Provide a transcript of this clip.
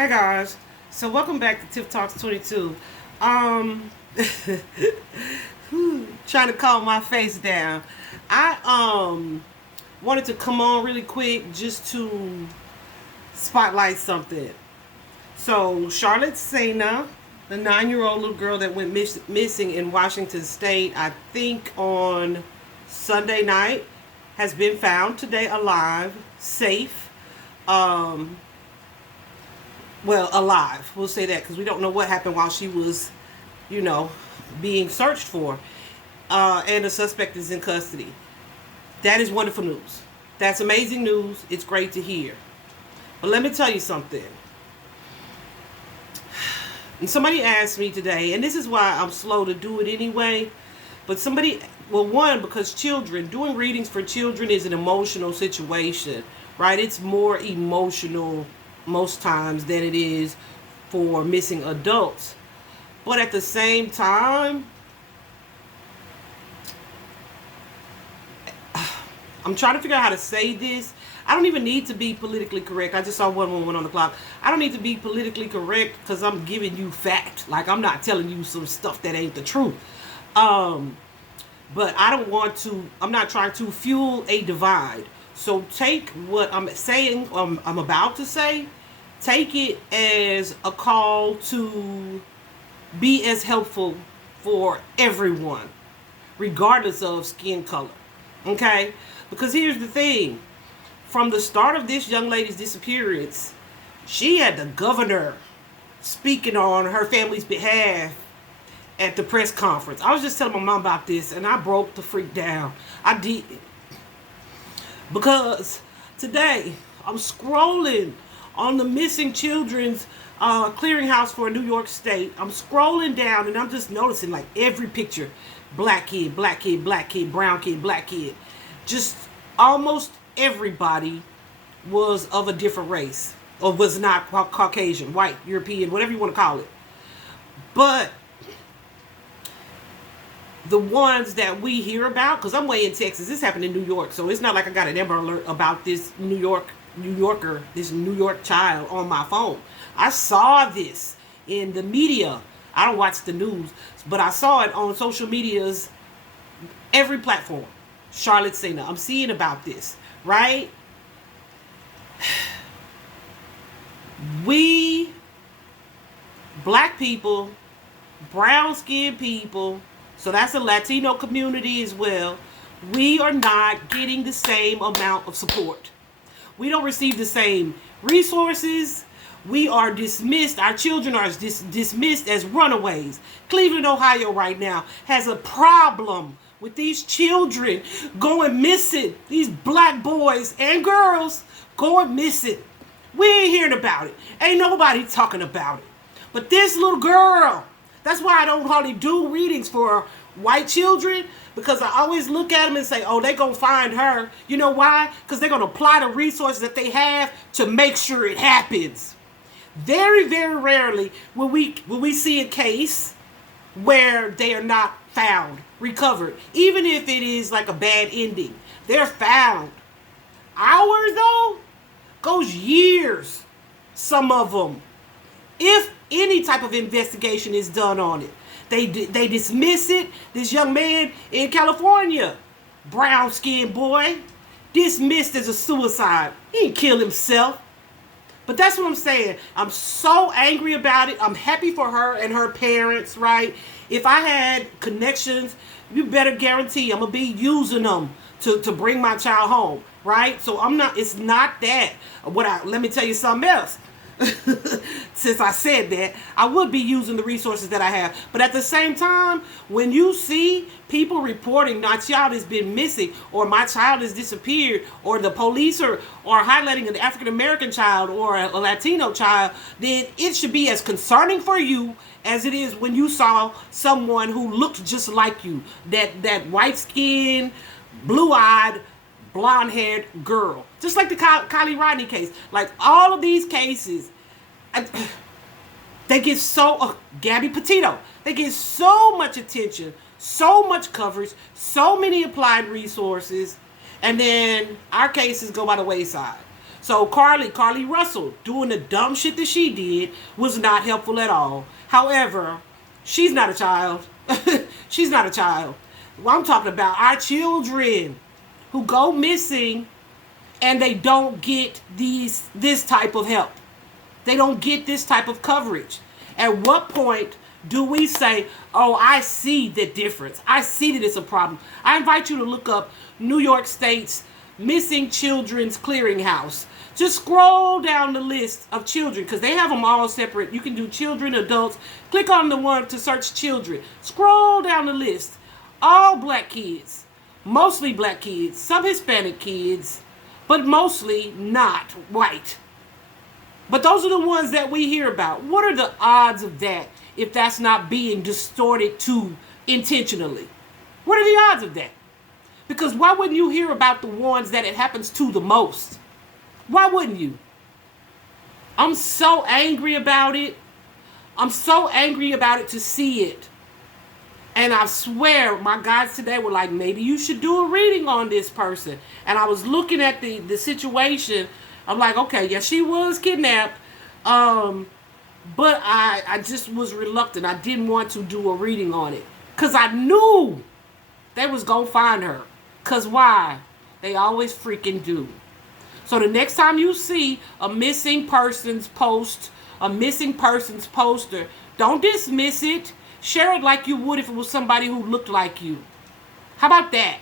Hey guys, so welcome back to Tiff Talks 22. Um, trying to calm my face down. I wanted to come on really quick just to spotlight something. So Charlotte Sena, the 9-year-old little girl that went missing in Washington State, I think on Sunday night, has been found today alive, safe. Um, alive. We'll say that because we don't know what happened while she was, you know, being searched for. And the suspect is in custody. That is wonderful news. That's amazing news. It's great to hear. But let me tell you something. And somebody asked me today, and this is why I'm slow to do it anyway. But because doing readings for children is an emotional situation, right? It's more emotional most times than it is for missing adults. But at the same time, I'm trying to figure out how to say this. I don't even need to be politically correct. I just saw one woman on the clock. I don't need to be politically correct because I'm giving you fact. Like, I'm not telling you some stuff that ain't the truth. But I'm not trying to fuel a divide. So take what I'm saying, I'm about to say, take it as a call to be as helpful for everyone, regardless of skin color. Okay? Because here's the thing. From the start of this young lady's disappearance, she had the governor speaking on her family's behalf at the press conference. I was just telling my mom about this, and I broke the freak down. I did. Because today, I'm scrolling on the missing children's clearinghouse for New York State. I'm scrolling down, and I'm just noticing, like, every picture. Black kid, black kid, black kid, brown kid, black kid. Just almost everybody was of a different race. Or was not Caucasian, white, European, whatever you want to call it. But the ones that we hear about, because I'm way in Texas, this happened in New York, so it's not like I got an Amber Alert about this New Yorker, this New York child on my phone. I saw this in the media. I don't watch the news, but I saw it on social media's every platform. Charlotte Sena, I'm seeing about this, right? We, black people, brown-skinned people, so that's a Latino community as well, we are not getting the same amount of support. We don't receive the same resources. We are dismissed. Our children are dismissed as runaways. Cleveland, Ohio right now has a problem with these children going missing. These black boys and girls going missing. We ain't hearing about it. Ain't nobody talking about it. But this little girl, that's why I don't hardly do readings for white children, because I always look at them and say, oh, they're going to find her. You know why? Because they're going to apply the resources that they have to make sure it happens. Very, very rarely will we see a case where they are not found, recovered, even if it is like a bad ending. They're found. Ours, though, goes years, some of them, if any type of investigation is done on it. They dismiss it. This young man in California, brown-skinned boy, dismissed as a suicide. He didn't kill himself. But that's what I'm saying. I'm so angry about it. I'm happy for her and her parents, right? If I had connections, you better guarantee I'm going to be using them to bring my child home, right? So it's not that. Let me tell you something else. Since I said that, I would be using the resources that I have. But at the same time, when you see people reporting my child has been missing, or my child has disappeared, or the police are highlighting an African American child or a Latino child, then it should be as concerning for you as it is when you saw someone who looked just like you, that white skinned, blue-eyed, blonde-haired girl. Just like the Kylie Rodney case. Like, all of these cases, they get Gabby Petito, they get so much attention, so much coverage, so many applied resources, and then our cases go by the wayside. So Carly Russell, doing the dumb shit that she did was not helpful at all. However, she's not a child. She's not a child. Well, I'm talking about our children who go missing and they don't get this type of help. They don't get this type of coverage. At what point do we say, oh, I see the difference. I see that it's a problem. I invite you to look up New York State's Missing Children's Clearinghouse. Just scroll down the list of children because they have them all separate. You can do children, adults. Click on the one to search children. Scroll down the list. All black kids. Mostly black kids. Some Hispanic kids. But mostly not white. But those are the ones that we hear about. What are the odds of that if that's not being distorted too intentionally? What are the odds of that? Because why wouldn't you hear about the ones that it happens to the most? Why wouldn't you? I'm so angry about it. I'm so angry about it to see it. And I swear my guys today were like, maybe you should do a reading on this person. And I was looking at the situation. I'm like, okay, yeah, she was kidnapped. But I just was reluctant. I didn't want to do a reading on it. Because I knew they was going to find her. Because why? They always freaking do. So the next time you see a missing persons post, a missing persons poster, don't dismiss it. Share it like you would if it was somebody who looked like you. How about that?